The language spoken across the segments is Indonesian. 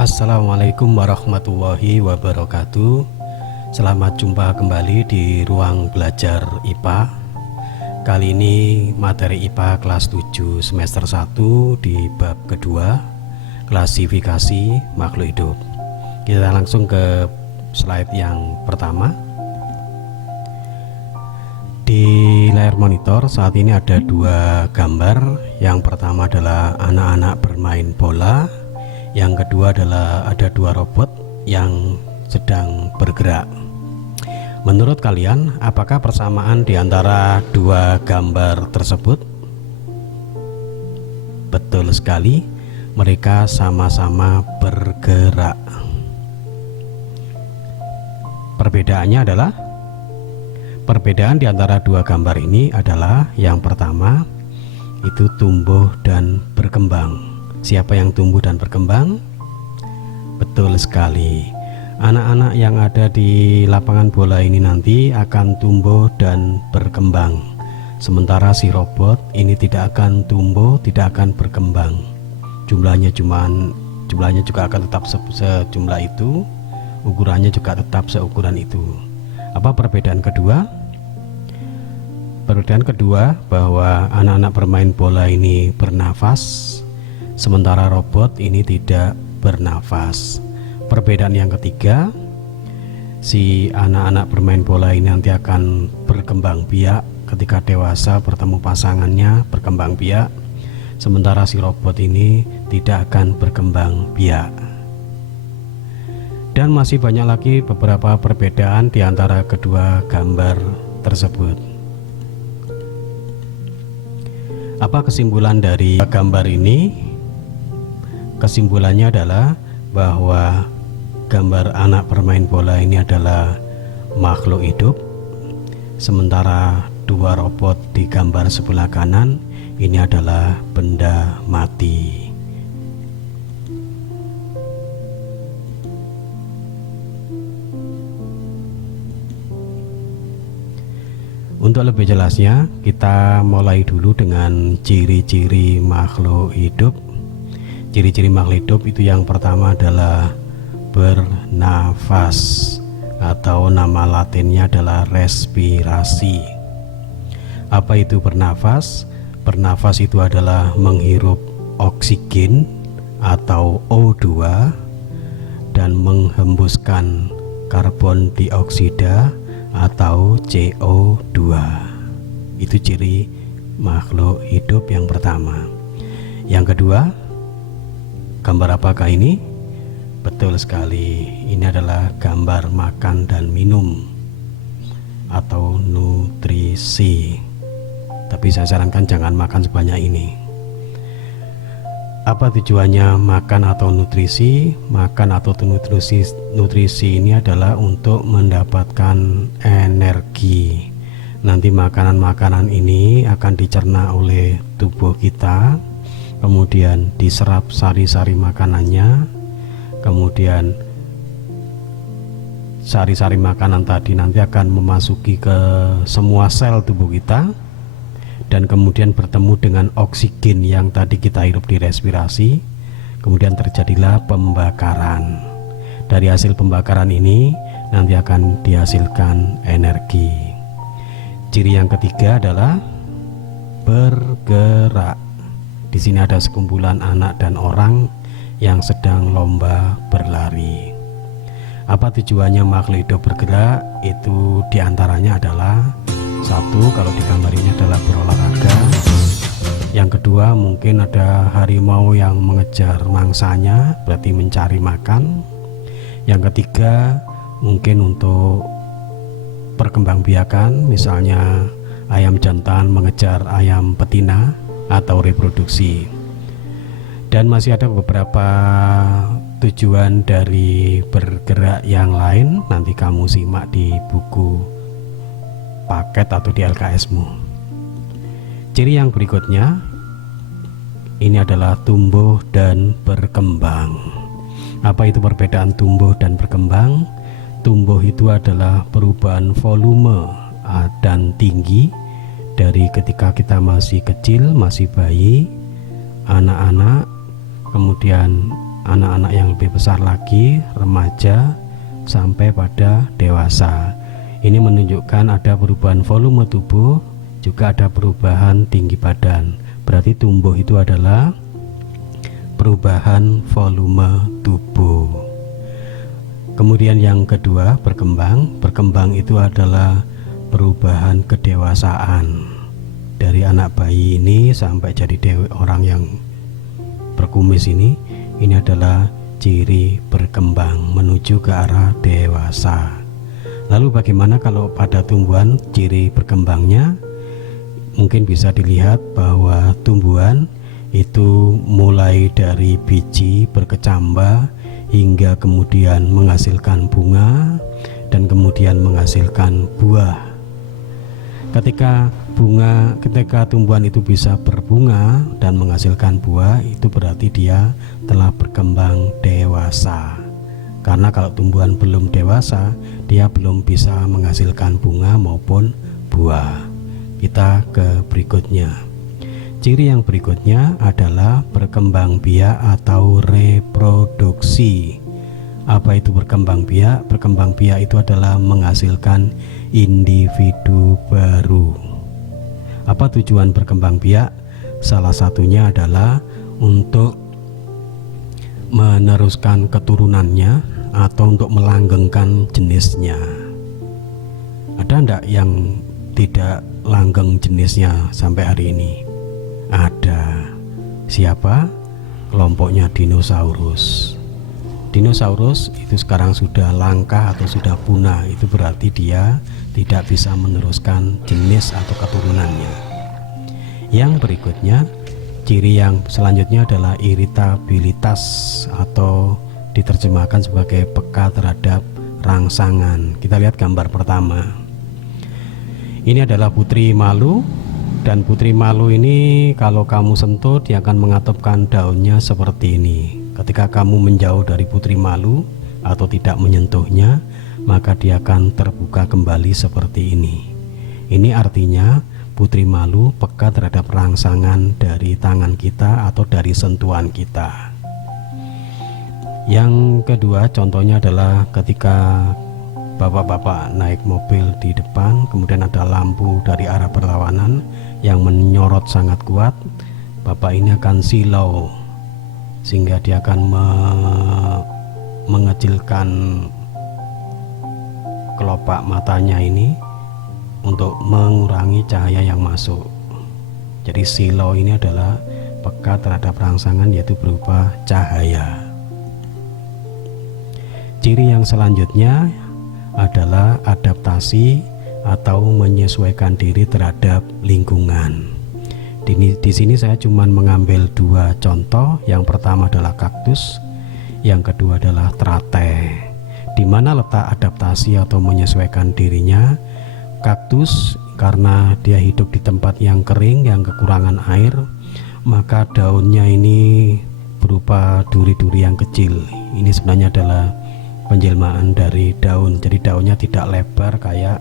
Assalamualaikum warahmatullahi wabarakatuh. Selamat jumpa kembali di ruang belajar IPA. Kali ini materi IPA kelas 7 semester 1 di bab kedua, klasifikasi makhluk hidup. Kita langsung ke slide yang pertama. Di layar monitor saat ini ada dua gambar. Yang pertama adalah anak-anak bermain bola. Yang kedua adalah ada dua robot yang sedang bergerak. Menurut kalian, apakah persamaan di antara dua gambar tersebut? Betul sekali, mereka sama-sama bergerak. Perbedaannya adalah, perbedaan di antara dua gambar ini adalah yang pertama itu tumbuh dan berkembang. Siapa yang tumbuh dan berkembang? Betul sekali. Anak-anak yang ada di lapangan bola ini nanti akan tumbuh dan berkembang. Sementara si robot ini tidak akan tumbuh, tidak akan berkembang. Jumlahnya juga akan tetap sejumlah itu, ukurannya juga tetap seukuran itu. Apa perbedaan kedua? Perbedaan kedua bahwa anak-anak bermain bola ini bernafas, sementara robot ini tidak bernafas. Perbedaan yang ketiga, si anak-anak bermain bola ini nanti akan berkembang biak ketika dewasa bertemu pasangannya, berkembang biak, sementara si robot ini tidak akan berkembang biak. Dan masih banyak lagi beberapa perbedaan di antara kedua gambar tersebut. Apa kesimpulan dari gambar ini? Kesimpulannya adalah bahwa gambar anak bermain bola ini adalah makhluk hidup, sementara dua robot di gambar sebelah kanan ini adalah benda mati. Untuk lebih jelasnya, kita mulai dulu dengan ciri-ciri makhluk hidup. Ciri-ciri makhluk hidup itu yang pertama adalah bernafas, atau nama latinnya adalah respirasi. Apa itu bernafas? Bernafas itu adalah menghirup oksigen atau O2 dan menghembuskan karbon dioksida atau CO2. Itu ciri makhluk hidup yang pertama. Yang kedua, gambar apakah ini? Betul sekali, ini adalah gambar makan dan minum atau nutrisi. Tapi saya sarankan jangan makan sebanyak ini. Apa tujuannya makan atau nutrisi? Makan atau nutrisi ini adalah untuk mendapatkan energi. Nanti makanan-makanan ini akan dicerna oleh tubuh kita, kemudian diserap sari-sari makanannya, kemudian sari-sari makanan tadi nanti akan memasuki ke semua sel tubuh kita, dan kemudian bertemu dengan oksigen yang tadi kita hirup di respirasi, kemudian terjadilah pembakaran. Dari hasil pembakaran ini nanti akan dihasilkan energi. Ciri yang ketiga adalah bergerak. Di sini ada sekumpulan anak dan orang yang sedang lomba berlari. Apa tujuannya makhluk hidup bergerak? Itu diantaranya adalah satu, kalau di gambar ini adalah berolahraga. Yang kedua, mungkin ada harimau yang mengejar mangsanya, berarti mencari makan. Yang ketiga, mungkin untuk perkembangbiakan, misalnya ayam jantan mengejar ayam betina atau reproduksi. Dan masih ada beberapa tujuan dari bergerak yang lain, nanti kamu simak di buku paket atau di LKS-mu. Ciri yang berikutnya ini adalah tumbuh dan berkembang. Apa itu perbedaan tumbuh dan berkembang? Tumbuh itu adalah perubahan volume dan tinggi dari ketika kita masih kecil, masih bayi, anak-anak, kemudian anak-anak yang lebih besar lagi, remaja, sampai pada dewasa. Ini menunjukkan ada perubahan volume tubuh, juga ada perubahan tinggi badan. Berarti tumbuh itu adalah perubahan volume tubuh. Kemudian yang kedua, berkembang. Berkembang itu adalah perubahan kedewasaan. Dari anak bayi ini sampai jadi orang yang berkumis ini adalah ciri berkembang menuju ke arah dewasa. Lalu bagaimana kalau pada tumbuhan ciri berkembangnya? Mungkin bisa dilihat bahwa tumbuhan itu mulai dari biji berkecambah hingga kemudian menghasilkan bunga dan kemudian menghasilkan buah. Ketika tumbuhan itu bisa berbunga dan menghasilkan buah, itu berarti dia telah berkembang dewasa. Karena kalau tumbuhan belum dewasa, dia belum bisa menghasilkan bunga maupun buah. Kita ke berikutnya. Ciri yang berikutnya adalah berkembang biak atau reproduksi. Apa itu berkembang biak? Berkembang biak itu adalah menghasilkan individu baru. Apa tujuan berkembang biak? Salah satunya adalah untuk meneruskan keturunannya atau untuk melanggengkan jenisnya. Ada enggak yang tidak langgeng jenisnya sampai hari ini? Ada. Siapa? Kelompoknya dinosaurus. Dinosaurus itu sekarang sudah langka atau sudah punah. Itu berarti dia tidak bisa meneruskan jenis atau keturunannya. Yang berikutnya, ciri yang selanjutnya adalah iritabilitas atau diterjemahkan sebagai peka terhadap rangsangan. Kita lihat gambar pertama. Ini adalah putri malu, dan putri malu ini kalau kamu sentuh dia akan mengatupkan daunnya seperti ini. Ketika kamu menjauh dari putri malu atau tidak menyentuhnya, maka dia akan terbuka kembali seperti ini. Ini artinya putri malu peka terhadap rangsangan dari tangan kita atau dari sentuhan kita. Yang kedua contohnya adalah ketika bapak-bapak naik mobil di depan, kemudian ada lampu dari arah berlawanan yang menyorot sangat kuat. Bapak ini akan silau sehingga dia akan mengecilkan kelopak matanya ini untuk mengurangi cahaya yang masuk. Jadi silau ini adalah peka terhadap rangsangan, yaitu berupa cahaya. Ciri yang selanjutnya adalah adaptasi atau menyesuaikan diri terhadap lingkungan. Di sini saya cuma mengambil dua contoh. Yang pertama adalah kaktus, yang kedua adalah teratai. Di mana letak adaptasi atau menyesuaikan dirinya? Kaktus karena dia hidup di tempat yang kering, yang kekurangan air, maka daunnya ini berupa duri-duri yang kecil. Ini sebenarnya adalah penjelmaan dari daun. Jadi daunnya tidak lebar kayak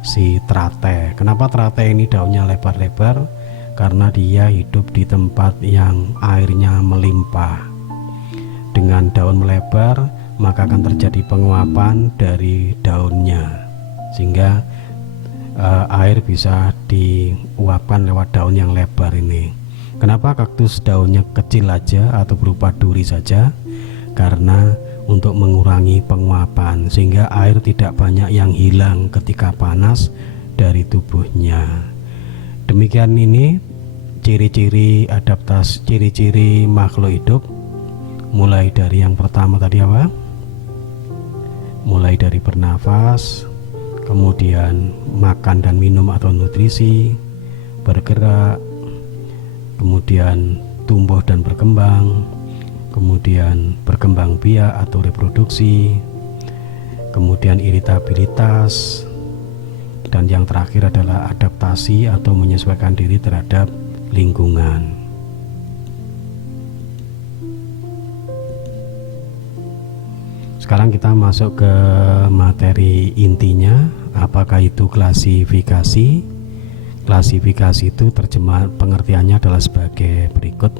si teratai. Kenapa teratai ini daunnya lebar-lebar? Karena dia hidup di tempat yang airnya melimpah. Dengan daun melebar, maka akan terjadi penguapan dari daunnya, sehingga air bisa diuapkan lewat daun yang lebar ini. Kenapa kaktus daunnya kecil aja atau berupa duri saja? Karena untuk mengurangi penguapan, sehingga air tidak banyak yang hilang ketika panas dari tubuhnya. Demikian ini ciri-ciri adaptasi, ciri-ciri makhluk hidup. Mulai dari yang pertama tadi apa? Mulai dari bernafas, kemudian makan dan minum atau nutrisi, bergerak, kemudian tumbuh dan berkembang, kemudian berkembang biak atau reproduksi, kemudian iritabilitas, dan yang terakhir adalah adaptasi atau menyesuaikan diri terhadap lingkungan. Sekarang kita masuk ke materi intinya. Apakah itu klasifikasi? Klasifikasi itu terjemahan pengertiannya adalah sebagai berikut.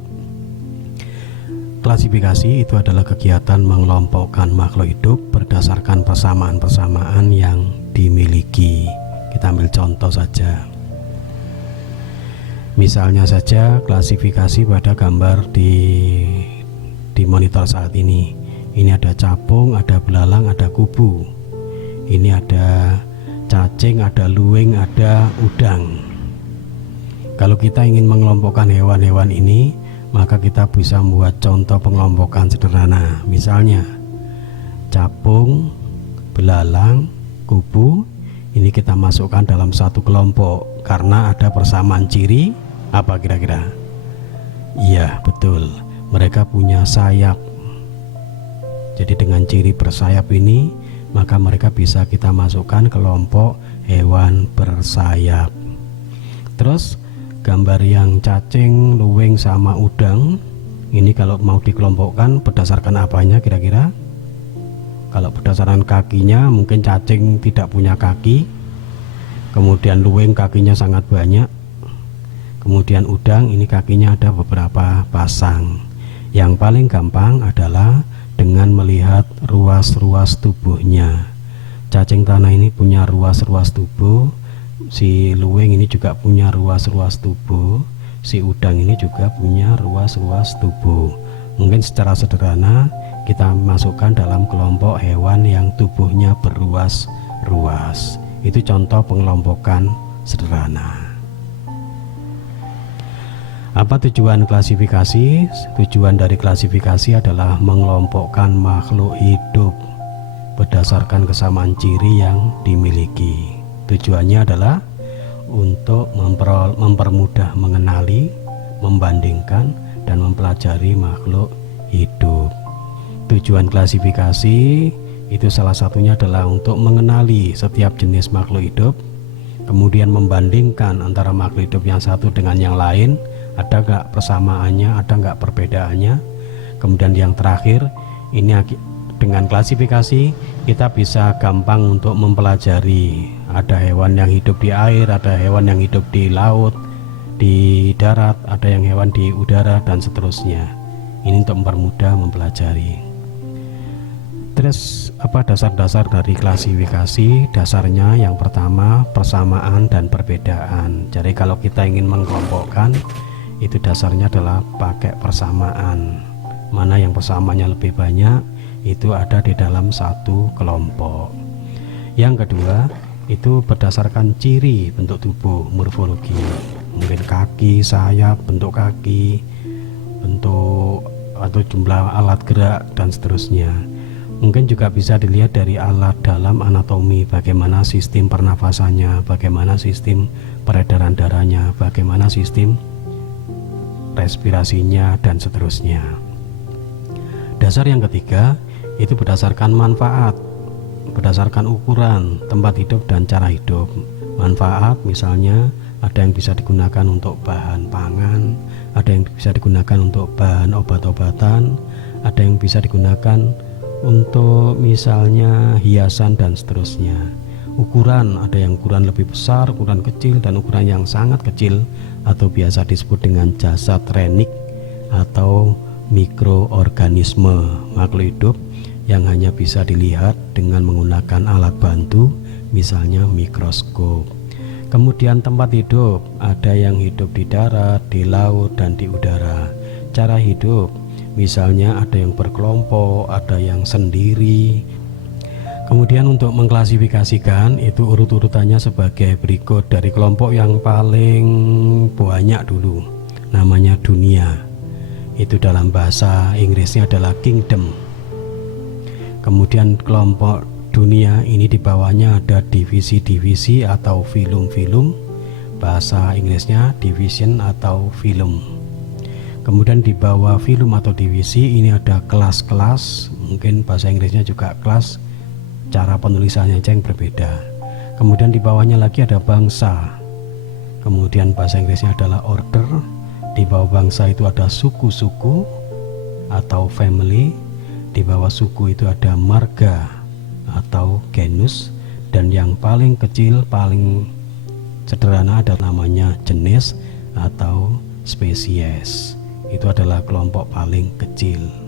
klasifikasi itu adalah kegiatan mengelompokkan makhluk hidup berdasarkan persamaan-persamaan yang dimiliki. Kita ambil contoh saja. Misalnya saja klasifikasi pada gambar di monitor saat ini. Ini ada capung, ada belalang, ada kubu. Ini ada cacing, ada luwing, ada udang. Kalau kita ingin mengelompokkan hewan-hewan ini, maka kita bisa membuat contoh pengelompokan sederhana. Misalnya capung, belalang, kubu, ini kita masukkan dalam satu kelompok karena ada persamaan ciri. Apa kira-kira? Iya, betul, mereka punya sayap. Jadi dengan ciri bersayap ini, maka mereka bisa kita masukkan kelompok hewan bersayap. Terus gambar yang cacing, luwing, sama udang, ini kalau mau dikelompokkan berdasarkan apanya kira-kira? Kalau berdasarkan kakinya, mungkin cacing tidak punya kaki, kemudian luwing kakinya sangat banyak, kemudian udang ini kakinya ada beberapa pasang. Yang paling gampang adalah dengan melihat ruas-ruas tubuhnya. Cacing tanah ini punya ruas-ruas tubuh, si luwing ini juga punya ruas-ruas tubuh, si udang ini juga punya ruas-ruas tubuh. Mungkin secara sederhana kita masukkan dalam kelompok hewan yang tubuhnya berruas-ruas. Itu contoh pengelompokan sederhana. Apa tujuan klasifikasi? Tujuan dari klasifikasi adalah mengelompokkan makhluk hidup berdasarkan kesamaan ciri yang dimiliki. Tujuannya adalah untuk mempermudah mengenali, membandingkan, dan mempelajari makhluk hidup. Tujuan klasifikasi itu salah satunya adalah untuk mengenali setiap jenis makhluk hidup, kemudian membandingkan antara makhluk hidup yang satu dengan yang lain, ada nggak persamaannya, ada nggak perbedaannya. Kemudian yang terakhir, ini dengan klasifikasi kita bisa gampang untuk mempelajari. Ada hewan yang hidup di air, ada hewan yang hidup di laut, di darat, ada yang hewan di udara, dan seterusnya. Ini untuk mempermudah mempelajari. Terus apa dasar-dasar dari klasifikasi? Dasarnya yang pertama persamaan dan perbedaan. Jadi kalau kita ingin mengelompokkan, itu dasarnya adalah pakai persamaan. Mana yang persamaannya lebih banyak, itu ada di dalam satu kelompok. Yang kedua, itu berdasarkan ciri bentuk tubuh, morfologi. Mungkin kaki, sayap, bentuk kaki, bentuk atau jumlah alat gerak, dan seterusnya. Mungkin juga bisa dilihat dari alat dalam anatomi, bagaimana sistem pernafasannya, bagaimana sistem peredaran darahnya, bagaimana sistem respirasinya, dan seterusnya. Dasar yang ketiga itu berdasarkan manfaat, berdasarkan ukuran, tempat hidup, dan cara hidup. Manfaat misalnya ada yang bisa digunakan untuk bahan pangan, ada yang bisa digunakan untuk bahan obat-obatan, ada yang bisa digunakan untuk misalnya hiasan, dan seterusnya. Ukuran, ada yang ukuran lebih besar, ukuran kecil, dan ukuran yang sangat kecil atau biasa disebut dengan jasad renik atau mikroorganisme, makhluk hidup yang hanya bisa dilihat dengan menggunakan alat bantu, misalnya mikroskop. Kemudian tempat hidup, ada yang hidup di darat, di laut, dan di udara. Cara hidup, misalnya ada yang berkelompok, ada yang sendiri. Kemudian untuk mengklasifikasikan itu urut-urutannya sebagai berikut. Dari kelompok yang paling banyak dulu, namanya dunia. Itu dalam bahasa Inggrisnya adalah kingdom. Kemudian kelompok dunia ini di bawahnya ada divisi-divisi atau filum-filum. Bahasa Inggrisnya division atau filum. Kemudian di bawah filum atau divisi ini ada kelas-kelas. Mungkin bahasa Inggrisnya juga kelas, cara penulisannya aja yang berbeda. Kemudian di bawahnya lagi ada bangsa. Kemudian bahasa Inggrisnya adalah order. Di bawah bangsa itu ada suku-suku atau family. Di bawah suku itu ada marga atau genus. Dan yang paling kecil, paling sederhana ada namanya jenis atau spesies. itu adalah kelompok paling kecil.